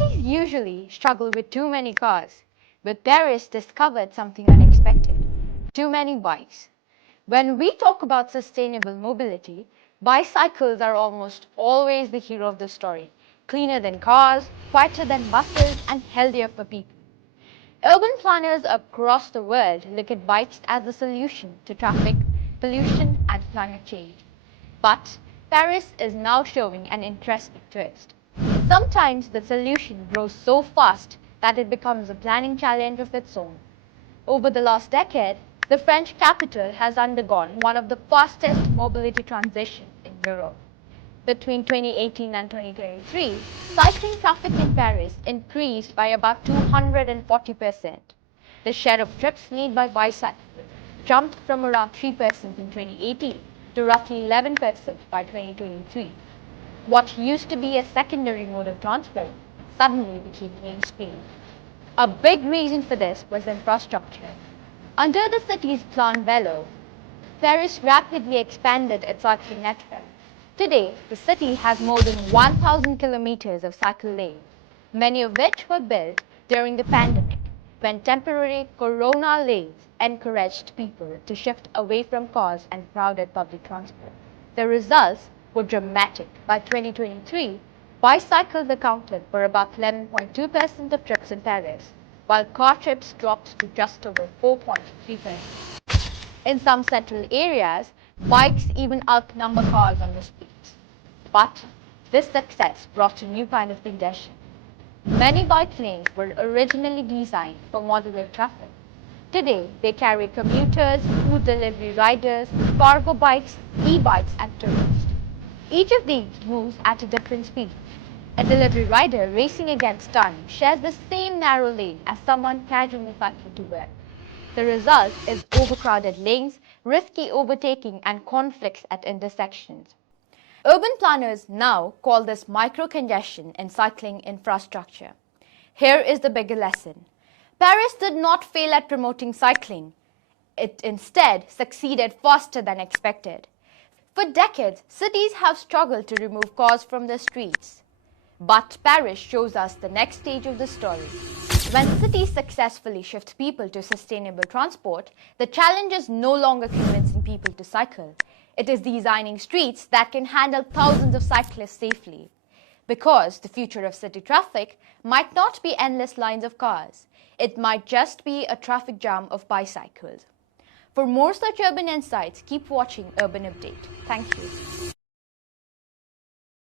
Cities usually struggle with too many cars, but Paris discovered something unexpected: too many bikes. When we talk about sustainable mobility, bicycles are almost always the hero of the story. Cleaner than cars, quieter than buses, and healthier for people. Urban planners across the world look at bikes as the solution to traffic, pollution, and climate change. But Paris is now showing an interesting twist. Sometimes the solution grows so fast that it becomes a planning challenge of its own. Over the last decade, the French capital has undergone one of the fastest mobility transitions in Europe. Between 2018 and 2023, cycling traffic in Paris increased by about 240%. The share of trips made by bicycle jumped from around 3% in 2018 to roughly 11% by 2023. What used to be a secondary mode of transport suddenly became mainstream. A big reason for this was infrastructure. Under the city's plan Velo, Paris rapidly expanded its cycling network. Today, the city has more than 1,000 kilometers of cycle lanes, many of which were built during the pandemic, when temporary corona lanes encouraged people to shift away from cars and crowded public transport. The results were dramatic. By 2023, bicycles accounted for about 11.2% of trips in Paris, while car trips dropped to just over 4.3%. In some central areas, bikes even outnumber cars on the streets. But this success brought a new kind of congestion. Many bike lanes were originally designed for moderate traffic. Today, they carry commuters, food delivery riders, cargo bikes, e-bikes, and tourists. Each of these moves at a different speed. A delivery rider racing against time shares the same narrow lane as someone casually cycling to work. The result is overcrowded lanes, risky overtaking, and conflicts at intersections. Urban planners now call this micro-congestion in cycling infrastructure. Here is the bigger lesson. Paris did not fail at promoting cycling. It instead succeeded faster than expected. For decades, cities have struggled to remove cars from the streets. But Paris shows us the next stage of the story. When cities successfully shift people to sustainable transport, the challenge is no longer convincing people to cycle. It is designing streets that can handle thousands of cyclists safely. Because the future of city traffic might not be endless lines of cars. It might just be a traffic jam of bicycles. For more such urban insights, keep watching Urban Update. Thank you.